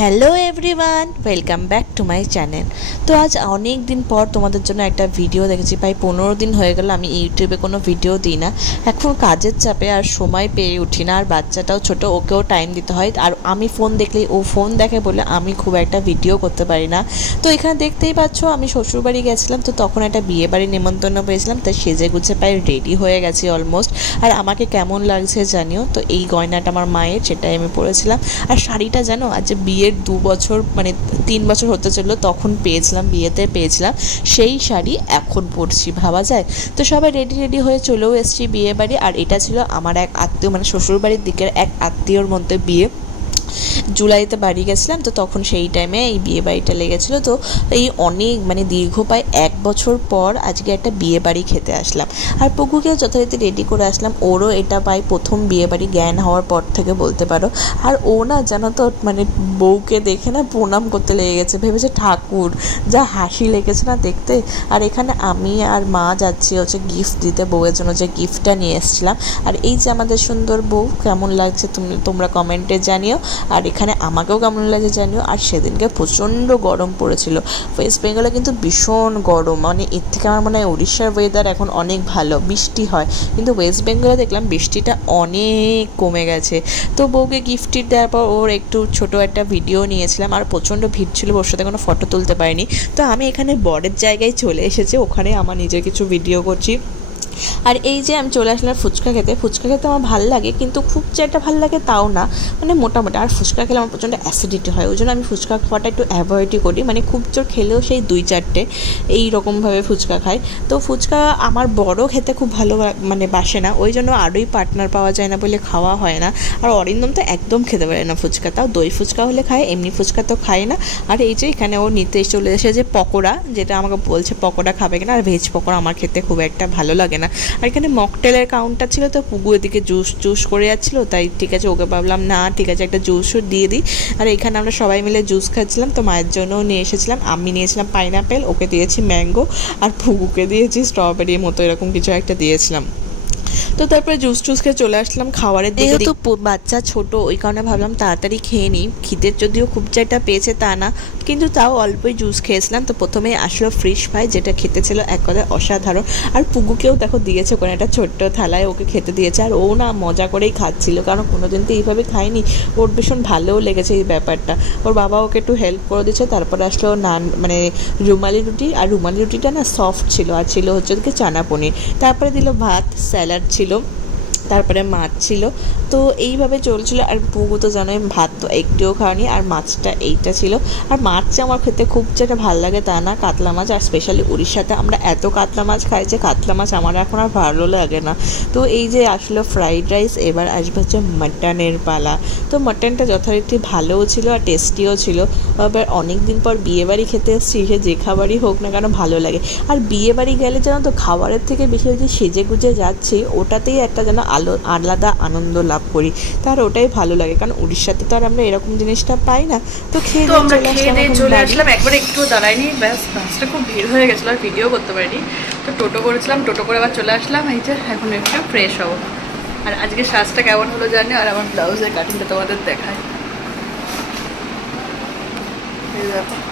Hello everyone, welcome back to my channel. তো আজ অনেক দিন পর তোমাদের জন্য একটা ভিডিও দেখেছি। প্রায় 15 দিন হয়ে গেল আমি ইউটিউবে কোনো ভিডিও দিই না। এখন কাজের চাপে আর সময় পেয়ে উঠি না, আর বাচ্চাটাও ছোট, ওকেও টাইম দিতে হয়। আর আমি ফোন দেখলেই ও ফোন দেখে বলে আমি খুব একটা ভিডিও করতে পারি না। তো এখানে দেখতেই পাচ্ছ আমি শ্বশুরবাড়ি গেছিলাম, তো তখন একটা বিয়েবাড়ির নেমন্তন্ন পেয়েছিলাম, তাই সেজে গুছে প্রায় রেডি হয়ে গেছি অলমোস্ট। আর আমাকে কেমন লাগছে জানিও। তো এই গয়নাটা আমার মায়ের, সেটাই আমি পরেছিলাম। আর শাড়িটা জানো, আজ বিয়ের 2 বছর মানে 3 বছর হতে চললো তখন পেয়েছিলাম, বিয়েতে পেয়েছিলাম সেই শাড়ি এখন পরছি, ভাবা যায়। তো সবাই রেডি হয়ে চলেও এসেছি বিয়ে বাড়ি। আর এটা ছিল আমার এক আত্মীয়, মানে শ্বশুরবাড়ির দিকের এক আত্মীয়র মধ্যে বিয়ে। জুলাইতে বাড়ি গেছিলাম, তো তখন সেই টাইমে এই বিয়ে বাড়িটা লেগেছিলো। তো এই অনেক মানে দীর্ঘ প্রায় 1 বছর পর আজকে একটা বিয়ে বাড়ি খেতে আসলাম। আর পুকুকেও যথারীতি রেডি করে আসলাম, ওরও এটা প্রায় প্রথম বিয়ে বাড়ি জ্ঞান হওয়ার পর থেকে বলতে পারো। আর ও না জানো তো, মানে বউকে দেখে না প্রণাম করতে লেগে গেছে, ভেবেছে ঠাকুর, যা হাসি লেগেছে না দেখতে। আর এখানে আমি আর মা যাচ্ছি হচ্ছে গিফট দিতে, বউয়ের জন্য যে গিফটটা নিয়ে এসেছিলাম। আর এই যে আমাদের সুন্দর বউ, কেমন লাগছে তোমরা কমেন্টে জানিও। আর এখানে আমাকেও কেমন লাগে জানিও। আর সেদিনকে প্রচণ্ড গরম পড়েছিল। ওয়েস্ট বেঙ্গলে কিন্তু ভীষণ গরম, মানে এর থেকে আমার মনে হয় উড়িষ্যার ওয়েদার এখন অনেক ভালো, বৃষ্টি হয়। কিন্তু ওয়েস্ট বেঙ্গলে দেখলাম বৃষ্টিটা অনেক কমে গেছে। তো বউকে গিফট দেওয়ার পর ওর একটু ছোট একটা ভিডিও নিয়েছিলাম। আর প্রচণ্ড ভিড় ছিল, ওর সাথে কোনো ফটো তুলতে পারিনি। তো আমি এখানে বরের জায়গায় চলে এসেছি, ওখানে আমার নিজের কিছু ভিডিও করছি। আর এই যে আমি চলে আসলাম ফুচকা খেতে। ফুচকা খেতে আমার ভালো লাগে, কিন্তু খুব যে একটা ভালো লাগে তাও না, মানে মোটামুটি। আর ফুচকা খেলে আমার প্রচণ্ড অ্যাসিডিটি হয়, ওই জন্য আমি ফুচকা খাওয়াটা একটু অ্যাভয়েডই করি। মানে খুব জোর খেলেও সেই 2-4টে এই রকমভাবে ফুচকা খাই। তো ফুচকা আমার বড় খেতে খুব ভালো মানে বাসে না, ওই জন্য আরোই পার্টনার পাওয়া যায় না বলে খাওয়া হয় না। আর অরিন্দম তো একদম খেতে পারে না ফুচকা, তাও দই ফুচকা হলে খায়, এমনি ফুচকা তো খায় না। আর এই যে এখানে ও নিতে চলে এসে যে পকোড়া, যেটা আমাকে বলছে পকোড়া খাবে কিনা। আর ভেজ পকোড়া আমার খেতে খুব একটা ভালো লাগে না। আর এখানে মকটেলের কাউন্টার ছিল, তো পুগু এদিকে জুস করে যাচ্ছিলো, তাই ঠিক আছে ওকে ভাবলাম না ঠিক আছে একটা জুসও দিয়ে দিই। আর এখানে আমরা সবাই মিলে জুস খাচ্ছিলাম। তো মায়ের জন্যও নিয়ে এসেছিলাম, আমি নিয়েছিলাম পাইনাপেল, ওকে দিয়েছি ম্যাঙ্গো, আর পুগুকে দিয়েছি স্ট্রবেরির মতো এরকম কিছু একটা দিয়েছিলাম। তো তারপরে জুস খেয়ে চলে আসলাম খাবারের দিকে। যেহেতু বাচ্চা ছোট, ওই কারণে ভাবলাম তাড়াতাড়ি খেয়ে নিই। খিদের যদিও খুব যেটা পেয়েছে তা না, কিন্তু তাও অল্পই জুস খেয়েছিলাম। তো প্রথমেই আসলো ফিশ ফ্রাই, যেটা খেতে ছিল এক কথায় অসাধারণ। আর পুগুকেও দেখো দিয়েছে ওখানে একটা ছোট্ট থালায়, ওকে খেতে দিয়েছে। আর ও না মজা করেই খাচ্ছিল, কারণ কোনোদিন তো এইভাবে খায়নি। ওর ভীষণ ভালোও লেগেছে এই ব্যাপারটা। ওর বাবা ওকে একটু হেল্প করে দিচ্ছে। তারপরে আসলো নান, মানে রুমালি রুটি। আর রুমালি রুটিটা না সফট ছিল, আর ছিল হচ্ছে ওদিকে চানা পনির। তারপরে দিল ভাত, স্যালাড ছিল, তারপরে মাছ ছিল। তো এইভাবে চলছিল। আর পুগু তো জানোই ভাত তো একটুও খাওয়ানি, আর মাছটা এইটা ছিল। আর মাছটা আমার খেতে খুব যেটা ভালো লাগে তা না, কাতলা মাছ। আর স্পেশালি উড়িষ্যাতে আমরা এত কাতলা মাছ খাই যে কাতলা মাছ আমার এখন আর ভালো লাগে না। তো এই যে আসলো ফ্রাইড রাইস, এবার আসবে হচ্ছে মাটনের পালা। তো মাটনটা যথারীতি ভালোও ছিল আর টেস্টিও ছিল। এবার অনেক দিন পর বিয়েবাড়ি খেতে এসেছি, সে যে খাবারই হোক না কেন ভালো লাগে। আর বিয়েবাড়ি গেলে জানো তো খাবারের থেকে বেশি যে সেজে গুজে যাচ্ছি, ওটাতেই একটা যেন আলাদা আনন্দ লাভ করি। তার ওটাই ভালো লাগে, কারণ উড়িষ্যাতে তো আর আমরা এরকম জিনিসটা পাই না। তো খেয়ে চলে আসলাম। একবার একটু দাঁড়াইনি, ব্যাস বাসটা খুব ভিড় হয়ে গেছিলো, আর ভিডিও করতে পারিনি। তো টোটো করেছিলাম, টোটো করে আবার চলে আসলাম। এই যে এখন একটু ফ্রেশ হবো। আর আজকে সাজটা কেমন হলো জানি, আর আমার ব্লাউজের কাটিংটা তোমাদের দেখায়। এই ব্যাপার।